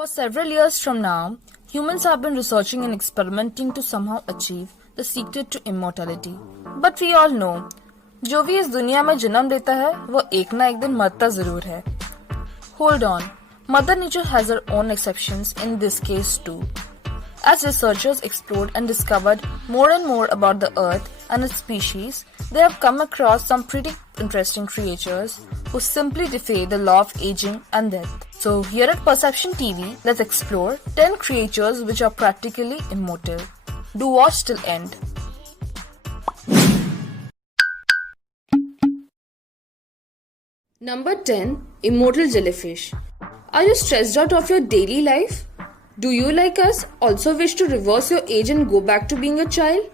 For several years from now, humans have been researching and experimenting to somehow achieve the secret to immortality. But we all know, जो भी इस दुनिया में जन्म लेता है, वो एक ना एक दिन मरता जरूर है. Hold on, Mother Nature has her own exceptions in this case too. As researchers explored and discovered more and more about the Earth and its species, they have come across some pretty interesting creatures who simply defy the law of aging and death. So here at Perception TV, let's explore 10 creatures which are practically immortal. Do watch till end. Number 10. Immortal Jellyfish. Are you stressed out of your daily life? Do you, like us, also wish to reverse your age and go back to being a child?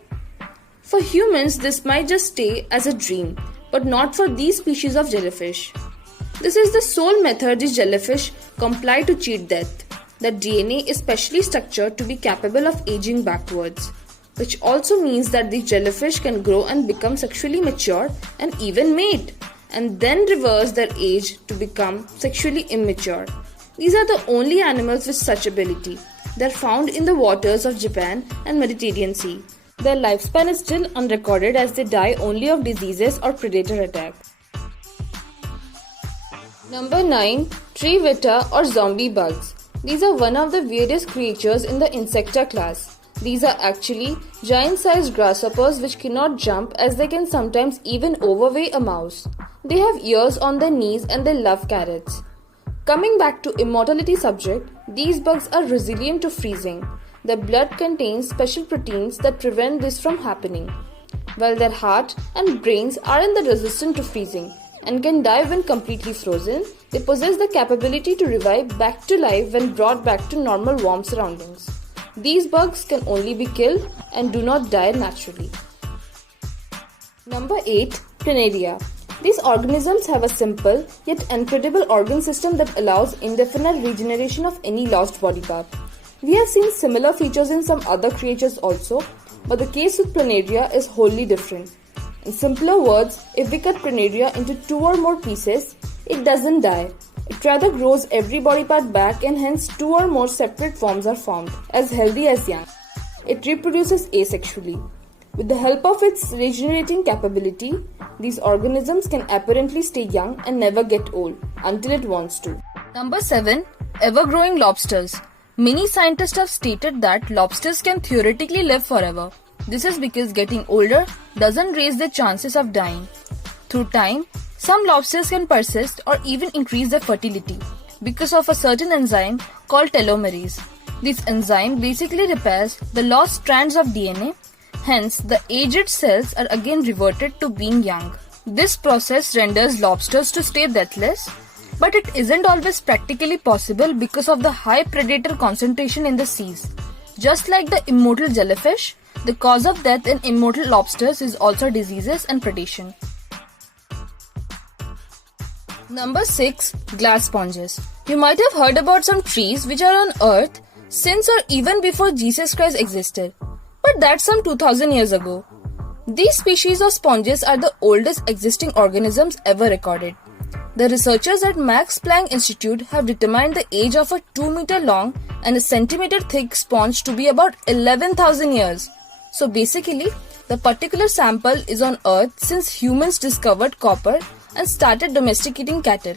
For humans, this might just stay as a dream, but not for these species of jellyfish. This is the sole method these jellyfish comply to cheat death. The DNA is specially structured to be capable of aging backwards, which also means that these jellyfish can grow and become sexually mature and even mate, and then reverse their age to become sexually immature. These are the only animals with such ability. They are found in the waters of Japan and Mediterranean Sea. Their lifespan is still unrecorded as they die only of diseases or predator attack. Number 9. Tree Vita or zombie bugs. These are one of the weirdest creatures in the Insecta class. These are actually giant-sized grasshoppers which cannot jump as they can sometimes even overweigh a mouse. They have ears on their knees and they love carrots. Coming back to immortality subject, these bugs are resilient to freezing. Their blood contains special proteins that prevent this from happening, while their heart and brains aren't resistant to freezing and can die when completely frozen. They possess the capability to revive back to life when brought back to normal warm surroundings. These bugs can only be killed and do not die naturally. Number 8. Planaria. These organisms have a simple yet incredible organ system that allows indefinite regeneration of any lost body part. We have seen similar features in some other creatures also, but the case with Planaria is wholly different. In simpler words, if we cut Planaria into 2 or more pieces, it doesn't die. It rather grows every body part back and hence 2 or more separate forms are formed, as healthy as young. It reproduces asexually. With the help of its regenerating capability, these organisms can apparently stay young and never get old until it wants to. Number 7. Ever-growing lobsters. Many scientists have stated that lobsters can theoretically live forever. This is because getting older doesn't raise their chances of dying. Through time, some lobsters can persist or even increase their fertility because of a certain enzyme called telomerase. This enzyme basically repairs the lost strands of DNA. Hence, the aged cells are again reverted to being young. This process renders lobsters to stay deathless, but it isn't always practically possible because of the high predator concentration in the seas. Just like the immortal jellyfish, the cause of death in immortal lobsters is also diseases and predation. Number 6. Glass sponges. You might have heard about some trees which are on Earth since or even before Jesus Christ existed. But that's some 2000 years ago. These species of sponges are the oldest existing organisms ever recorded. The researchers at Max Planck Institute have determined the age of a 2-meter long and a centimeter thick sponge to be about 11,000 years. So basically, the particular sample is on Earth since humans discovered copper and started domesticating cattle.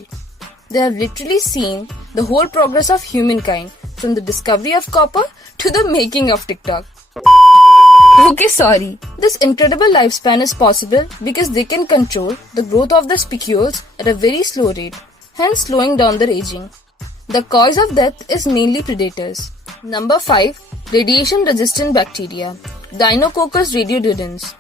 They have literally seen the whole progress of humankind from the discovery of copper to the making of TikTok. Okay, sorry. This incredible lifespan is possible because they can control the growth of the spicules at a very slow rate, hence slowing down their aging. The cause of death is mainly predators. Number 5. Radiation-resistant bacteria. Deinococcus radiodurans.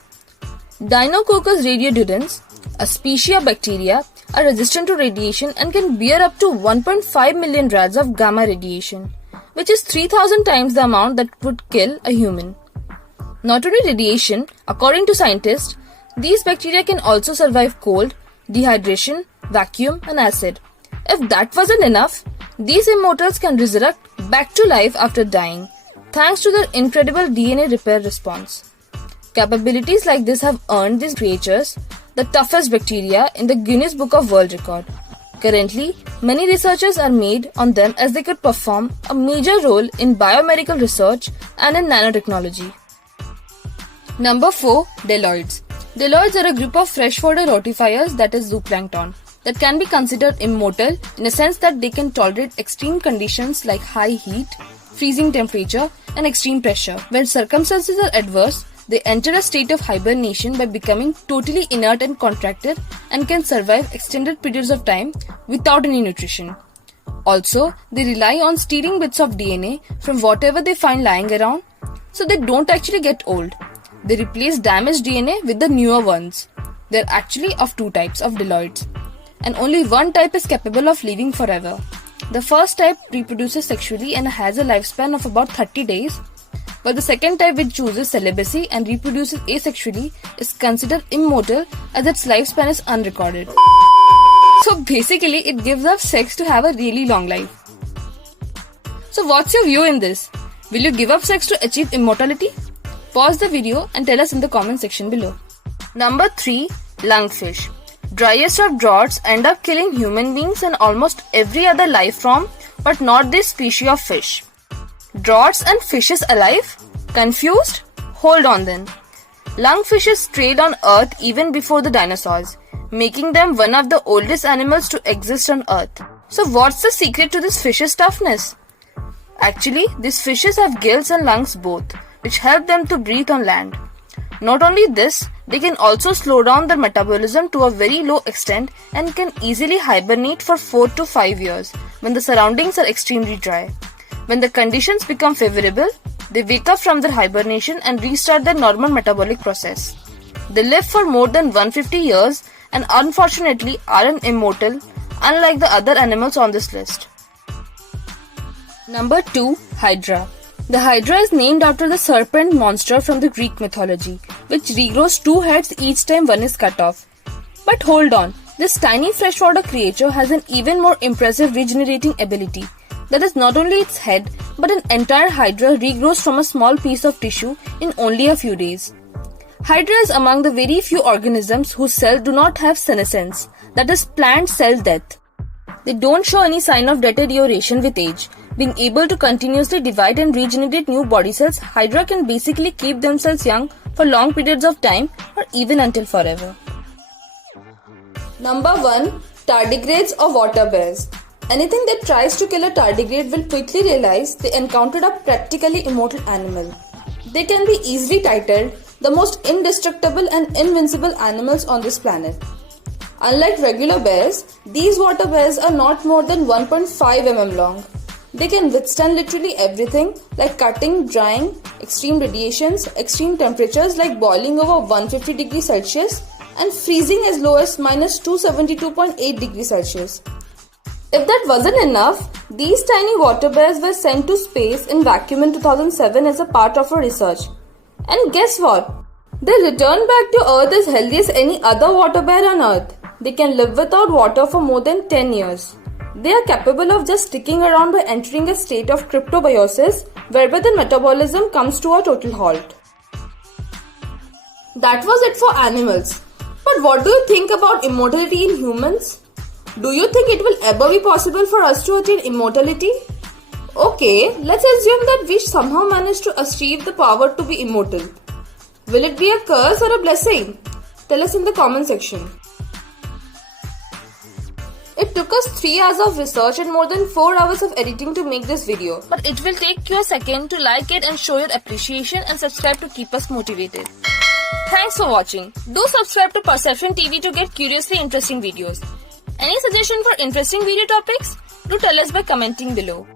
Deinococcus radiodurans, a species of bacteria, are resistant to radiation and can bear up to 1.5 million rads of gamma radiation, which is 3,000 times the amount that would kill a human. Not only radiation, according to scientists, these bacteria can also survive cold, dehydration, vacuum, and acid. If that wasn't enough, these immortals can resurrect back to life after dying, thanks to their incredible DNA repair response. Capabilities like this have earned these creatures the toughest bacteria in the Guinness Book of World Record. Currently, many researchers are made on them as they could perform a major role in biomedical research and in nanotechnology. Number 4. Deloids. Deloids are a group of freshwater rotifiers, that is zooplankton, that can be considered immortal in a sense that they can tolerate extreme conditions like high heat, freezing temperature, and extreme pressure. When circumstances are adverse, they enter a state of hibernation by becoming totally inert and contracted and can survive extended periods of time without any nutrition. Also, they rely on stealing bits of DNA from whatever they find lying around, so they don't actually get old. They replace damaged DNA with the newer ones. There are actually of two types of Deloids, and only one type is capable of living forever. The first type reproduces sexually and has a lifespan of about 30 days, while the second type, which chooses celibacy and reproduces asexually, is considered immortal as its lifespan is unrecorded. So basically, it gives up sex to have a really long life. So what's your view in this? Will you give up sex to achieve immortality? Pause the video and tell us in the comment section below. Number 3. Lungfish. Driest of droughts end up killing human beings and almost every other life form, but not this species of fish. Droughts and fishes alive? Confused? Hold on then. Lungfishes trade on Earth even before the dinosaurs, making them one of the oldest animals to exist on Earth. So what's the secret to this fish's toughness? Actually, these fishes have gills and lungs both, which help them to breathe on land. Not only this, they can also slow down their metabolism to a very low extent and can easily hibernate for 4 to 5 years when the surroundings are extremely dry. When the conditions become favorable, they wake up from their hibernation and restart their normal metabolic process. They live for more than 150 years and unfortunately aren't immortal, unlike the other animals on this list. Number 2. Hydra. The Hydra is named after the serpent monster from the Greek mythology, which regrows 2 heads each time one is cut off. But hold on, this tiny freshwater creature has an even more impressive regenerating ability. That is, not only its head, but an entire Hydra regrows from a small piece of tissue in only a few days. Hydra is among the very few organisms whose cells do not have senescence, that is, planned cell death. They don't show any sign of deterioration with age. Being able to continuously divide and regenerate new body cells, Hydra can basically keep themselves young for long periods of time or even until forever. Number 1. Tardigrades or water bears. Anything that tries to kill a tardigrade will quickly realize they encountered a practically immortal animal. They can be easily titled the most indestructible and invincible animals on this planet. Unlike regular bears, these water bears are not more than 1.5 mm long. They can withstand literally everything like cutting, drying, extreme radiations, extreme temperatures like boiling over 150 degrees Celsius and freezing as low as minus 272.8 degrees Celsius. If that wasn't enough, these tiny water bears were sent to space in vacuum in 2007 as a part of a research. And guess what? They returned back to Earth as healthy as any other water bear on Earth. They can live without water for more than 10 years. They are capable of just sticking around by entering a state of cryptobiosis, whereby the metabolism comes to a total halt. That was it for animals. But what do you think about immortality in humans? Do you think it will ever be possible for us to attain immortality? Okay, let's assume that we somehow manage to achieve the power to be immortal. Will it be a curse or a blessing? Tell us in the comment section. It took us 3 hours of research and more than 4 hours of editing to make this video. But it will take you a second to like it and show your appreciation and subscribe to keep us motivated. Thanks for watching. Do subscribe to Perception TV to get curiously interesting videos. Any suggestion for interesting video topics? Do tell us by commenting below.